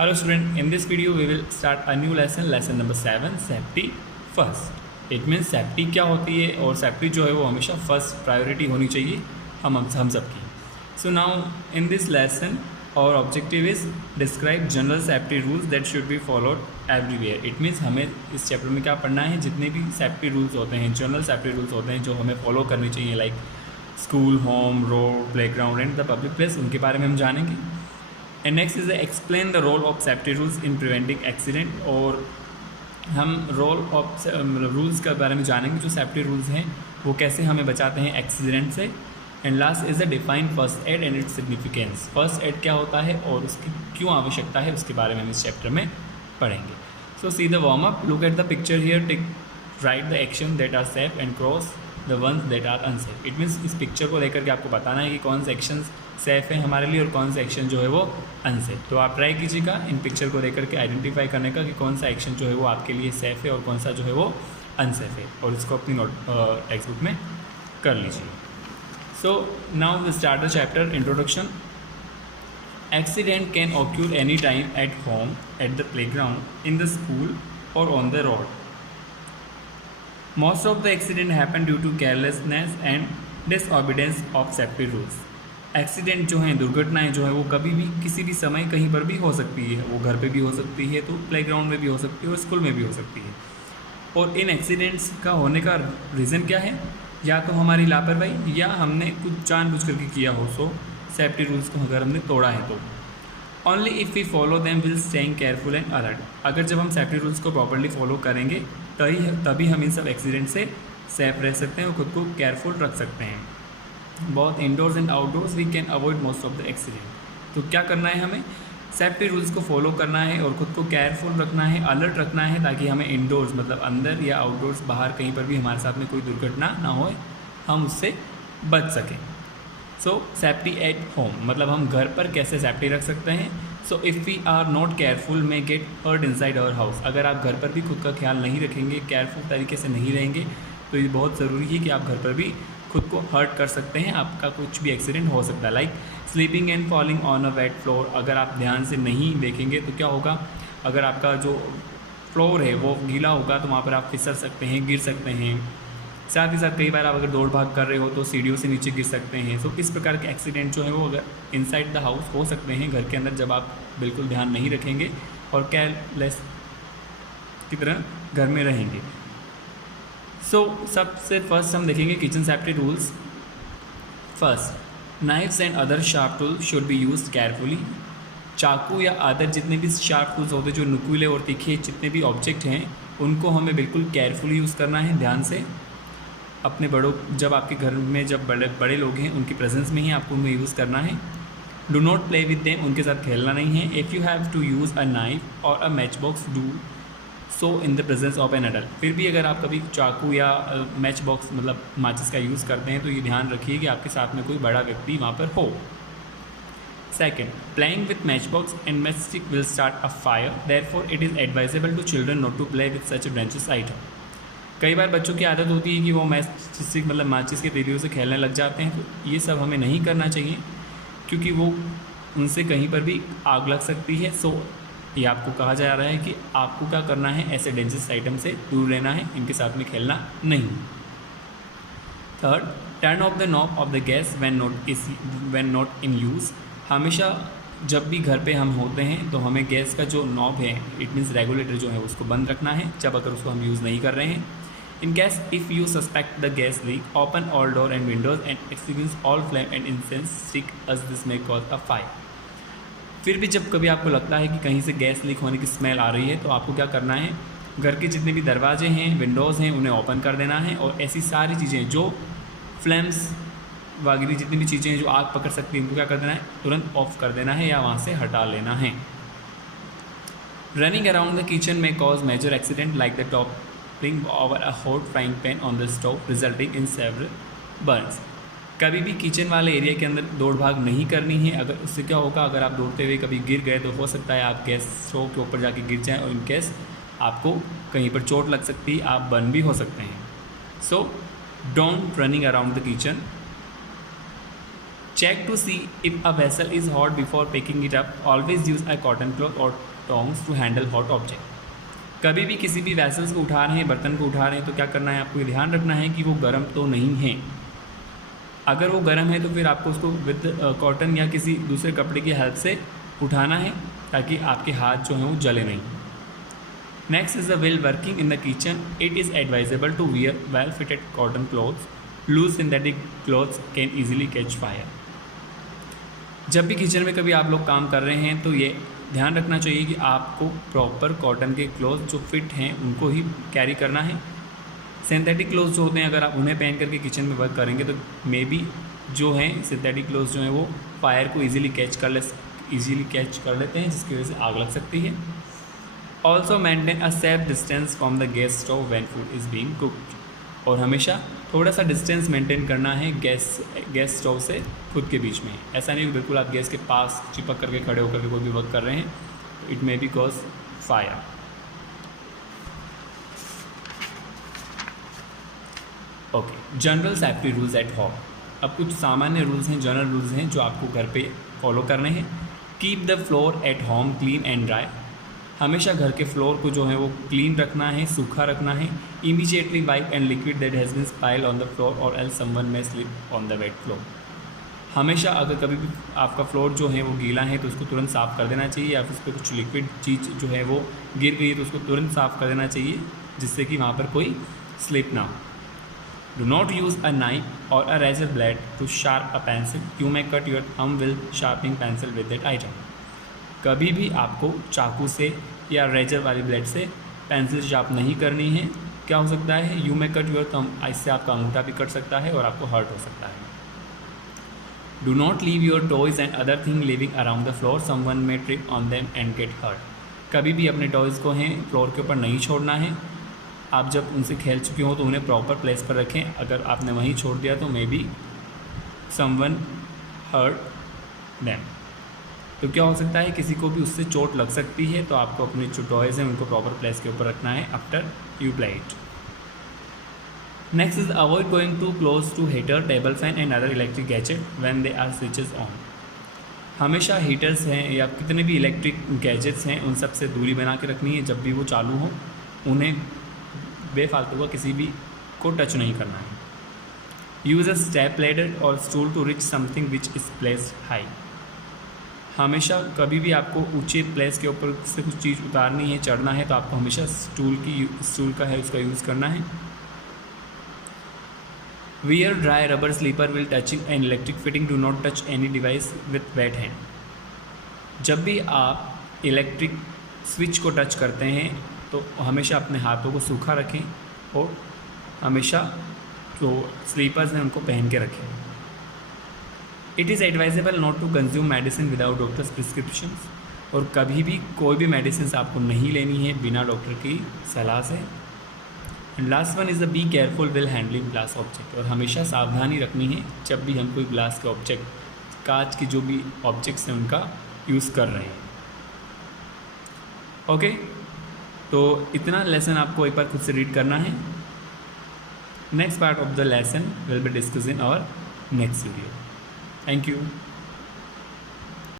Hello student, in this video we will start a new lesson number 7, safety first. It means safety क्या होती है और safety जो है वो हमेशा first priority होनी चाहिए हम सबकी. So now in this lesson our objective is describe general safety rules that should be followed everywhere. It means हमें इस चैप्टर में क्या पढ़ना है, जितने भी safety rules होते हैं, general safety rules होते हैं जो हमें follow करनी चाहिए, like school, home, road, playground and the public place, उनके बारे में हम जानेंगे. And next is explain the role of safety rules in preventing accident. और हम रोल ऑफ रूल्स के बारे में जानेंगे जो सेफ्टी रूल्स हैं वो कैसे हमें बचाते हैं एक्सीडेंट से. And last is the define first aid and its significance. First aid क्या होता है और उसकी क्यों आवश्यकता है उसके बारे में हम इस चैप्टर में पढ़ेंगे. So see the warm up. Look at the picture here. Take right the action that are safe and cross the ones that are unsafe. It means इस पिक्चर को लेकर के आपको बताना है कि कौन से एक्शंस सेफ़ है हमारे लिए और कौन सा एक्शन जो है वो अनसेफ. तो आप ट्राई कीजिएगा इन पिक्चर को लेकर के आइडेंटिफाई करने का कि कौन सा एक्शन जो है वो आपके लिए सेफ़ है और कौन सा जो है वो अनसेफ है, और इसको अपनी टेक्स्ट बुक में कर लीजिए. So now we start the chapter. Introduction. Accident can occur any time at home, at the playground, in the school और on the road. Most of the accident happen due to carelessness and disobedience of safety rules. Accident जो हैं, दुर्घटनाएं जो है वो कभी भी किसी भी समय कहीं पर भी हो सकती है. वो घर पे भी हो सकती है, तो प्लेग्राउंड में भी हो सकती है और स्कूल में भी हो सकती है. और इन एक्सीडेंट्स का होने का रीज़न क्या है? या तो हमारी लापरवाही या हमने कुछ जानबूझ करके किया हो. सो सेफ्टी रूल्स को अगर हमने तोड़ा है तो only if we follow them will staying careful and alert. अगर जब हम सेफ्टी रूल्स को प्रॉपर्ली फॉलो करेंगे तभी हम इन सब एक्सीडेंट से सेफ रह सकते हैं और खुद को केयरफुल रख सकते हैं. बहुत indoors and outdoors we can avoid most of the accident. तो क्या करना है, हमें सेफ्टी रूल्स को फॉलो करना है और खुद को केयरफुल रखना है, अलर्ट रखना है, ताकि हमें इंडोर्स मतलब अंदर या आउटडोर्स बाहर कहीं पर भी हमारे साथ में कोई दुर्घटना ना हो, हम उससे बच सकें. सो सेफ्टी एट होम मतलब हम घर पर कैसे सेफ्टी रख सकते हैं. So if we are not careful may get hurt inside our house. अगर आप घर पर भी खुद का ख्याल नहीं रखेंगे, केयरफुल तरीके से नहीं रहेंगे, तो ये बहुत ज़रूरी है कि आप घर पर भी खुद को हर्ट कर सकते हैं. आपका कुछ भी एक्सीडेंट हो सकता है, like sleeping and falling on a wait floor. अगर आप ध्यान से नहीं देखेंगे तो क्या होगा, अगर आपका जो फ्लोर है वो गीला होगा तो वहाँ पर आप फिसल सकते हैं, गिर सकते हैं. साथ ही साथ कई बार आप अगर दौड़ भाग कर रहे हो तो सीढ़ियों से नीचे गिर सकते हैं. तो इस प्रकार के एक्सीडेंट जो है वो अगर इनसाइड द हाउस हो सकते हैं, घर के अंदर, जब आप बिल्कुल ध्यान नहीं रखेंगे और केयरलेस की तरह घर में रहेंगे. सो सबसे फर्स्ट हम देखेंगे kitchen safety rules. First, knifes and other sharp tools should be used carefully. चाकू या अदर जितने भी शार्प टूल्स होते हैं, जो नुकीले और तीखे जितने भी ऑब्जेक्ट हैं, उनको हमें बिल्कुल केयरफुली यूज़ करना है, ध्यान से. अपने बड़ों, जब आपके घर में जब बड़े लोग हैं उनकी प्रेजेंस में ही आपको उन्हें यूज़ करना है. Do not play with them, उनके साथ खेलना नहीं है. If you have to use a knife और a match box, do so in the presence of an adult. फिर भी अगर आप कभी चाकू या मैच बॉक्स मतलब माचिस का यूज़ करते हैं तो ये ध्यान रखिए कि आपके साथ में कोई बड़ा व्यक्ति वहाँ पर हो. Second, playing with match box and match stick will start a fire. Therefore it is advisable to children not to play with such dangerous item. कई बार बच्चों की आदत होती है कि वो मैच स्टिक मतलब माचिस के तीलियों से खेलने लग जाते हैं. तो ये सब हमें नहीं करना चाहिए क्योंकि वो उनसे कहीं पर भी आग लग सकती है. सो ये आपको कहा जा रहा है कि आपको क्या करना है, ऐसे डेंजरस आइटम से दूर रहना है, इनके साथ में खेलना नहीं. Third, turn off the knob of the gas when not in use. हमेशा जब भी घर पे हम होते हैं तो हमें गैस का जो नॉब है, इट मीन्स रेगुलेटर जो है, उसको बंद रखना है जब अगर उसको हम यूज़ नहीं कर रहे हैं. In case if you suspect the gas leak, open all door and Windows and extinguish all flame and incense stick us this may cause a fire. फिर भी जब कभी आपको लगता है कि कहीं से गैस लीक होने की स्मेल आ रही है तो आपको क्या करना है, घर के जितने भी दरवाजे हैं, विंडोज़ हैं, उन्हें ओपन कर देना है और ऐसी सारी चीज़ें जो फ्लेम्स वगैरह जितनी भी चीज़ें हैं जो आग पकड़ सकती हैं, उनको क्या कर देना है, तुरंत ऑफ कर देना है या वहाँ से हटा लेना है. रनिंग अराउंड द किचन में cause major accident like the topping over a hot frying pan on the stove resulting in several burns. कभी भी किचन वाले एरिया के अंदर दौड़ भाग नहीं करनी है. अगर उससे क्या होगा, अगर आप दौड़ते हुए कभी गिर गए तो हो सकता है आप गैस स्टोव के ऊपर जाके गिर जाएं और इन केस आपको कहीं पर चोट लग सकती है, आप बर्न भी हो सकते हैं. So don't running around the kitchen. Check to see if a vessel is hot before picking it up. Always use a cotton cloth और tongs to handle hot object। कभी भी किसी भी वैसल्स को उठा रहे हैं, बर्तन को उठा रहे हैं, तो क्या करना है, आपको ये ध्यान रखना है कि वो गर्म तो नहीं है। अगर वो गर्म है तो फिर आपको उसको विद कॉटन या किसी दूसरे कपड़े की हेल्प से उठाना है ताकि आपके हाथ जो हैं वो जले नहीं। Next is the while working in the kitchen it is advisable to wear well fitted cotton clothes, loose synthetic clothes can easily catch fire. जब भी किचन में कभी आप लोग काम कर रहे हैं तो ये ध्यान रखना चाहिए कि आपको प्रॉपर कॉटन के क्लॉथ जो फिट हैं उनको ही कैरी करना है। सिंथेटिक क्लोथ्स जो होते हैं अगर आप उन्हें पहन करके किचन में वर्क करेंगे तो मे बी जो हैं सिंथेटिक क्लोथ्स जो हैं वो फायर को ईजिली कैच कर लेते हैं, जिसकी वजह से आग लग सकती है। Also maintain a safe distance from the gas stove when food is being cooked. और हमेशा थोड़ा सा डिस्टेंस मेंटेन करना है गैस स्टोव से खुद के बीच में। ऐसा नहीं कि बिल्कुल आप गैस के पास चिपक करके खड़े होकर के कोई भी वर्क कर रहे हैं, it may be cause fire. Okay, general safety rules at home. अब कुछ सामान्य रूल्स हैं, जनरल रूल्स हैं जो आपको घर पे फॉलो करने हैं। Keep the floor at home clean and dry. हमेशा घर के फ्लोर को जो है वो क्लीन रखना है, सूखा रखना है। Immediately wipe and liquid that has been spilled on the floor और else someone may slip on the wet floor. हमेशा अगर कभी भी आपका फ्लोर जो है वो गीला है तो उसको तुरंत साफ़ कर देना चाहिए, या फिर उस पर कुछ लिक्विड चीज़ जो है वो गिर गई है तो उसको तुरंत साफ़ कर देना चाहिए, जिससे कि वहाँ पर कोई स्लिप ना हो। Do not use a knife or a razor blade to sharpen a pencil. You may cut your thumb while sharpening pencil with that item. कभी भी आपको चाकू से या रेजर वाली ब्लेड से पेंसिल शार्प नहीं करनी है। क्या हो सकता है, you may cut your thumb, इससे आपका अंगूठा भी कट सकता है और आपको हर्ट हो सकता है। Do not leave your toys and other thing living around the floor, someone may trip on them and get hurt. कभी भी अपने टॉयज़ को हैं फ्लोर के ऊपर नहीं छोड़ना है। आप जब उनसे खेल चुके हो तो उन्हें प्रॉपर प्लेस पर रखें। अगर आपने वहीं छोड़ दिया तो maybe someone hurt them, तो क्या हो सकता है, किसी को भी उससे चोट लग सकती है। तो आपको अपने जो टॉयज़ हैं उनको प्रॉपर प्लेस के ऊपर रखना है after you play it. Next is avoid going to close to heater, table fan and other electric gadget when they are switches on. हमेशा हीटर्स हैं या कितने भी इलेक्ट्रिक गैजेट्स हैं उन सब से दूरी बना के रखनी है। जब भी वो चालू हो उन्हें बेफालतू का किसी भी को टच नहीं करना है। यूज़ अ स्टेप लैडर और stool to reach something which is placed high. हमेशा कभी भी आपको ऊंचे प्लेस के ऊपर से कुछ चीज़ उतारनी है, चढ़ना है, तो आपको हमेशा स्टूल का है उसका यूज़ करना है। Wear dry rubber slipper will touching an electric fitting, do not touch any device with wet hand. जब भी आप इलेक्ट्रिक स्विच को टच करते हैं तो हमेशा अपने हाथों को सूखा रखें और हमेशा जो स्लीपर्स हैं उनको पहन के रखें। It is advisable not to consume medicine without doctor's prescription. और कभी भी कोई भी मेडिसिन आपको नहीं लेनी है बिना डॉक्टर की सलाह से। And last one is the be careful will handling glass object. और हमेशा सावधानी रखनी है जब भी हम कोई ग्लास के ऑब्जेक्ट, कांच की जो भी ऑब्जेक्ट्स हैं उनका यूज़ कर रहे हैं। ओके, तो इतना लेसन आपको एक बार खुद से रीड करना है। Next part of the lesson will be discuss in our next video. Thank you.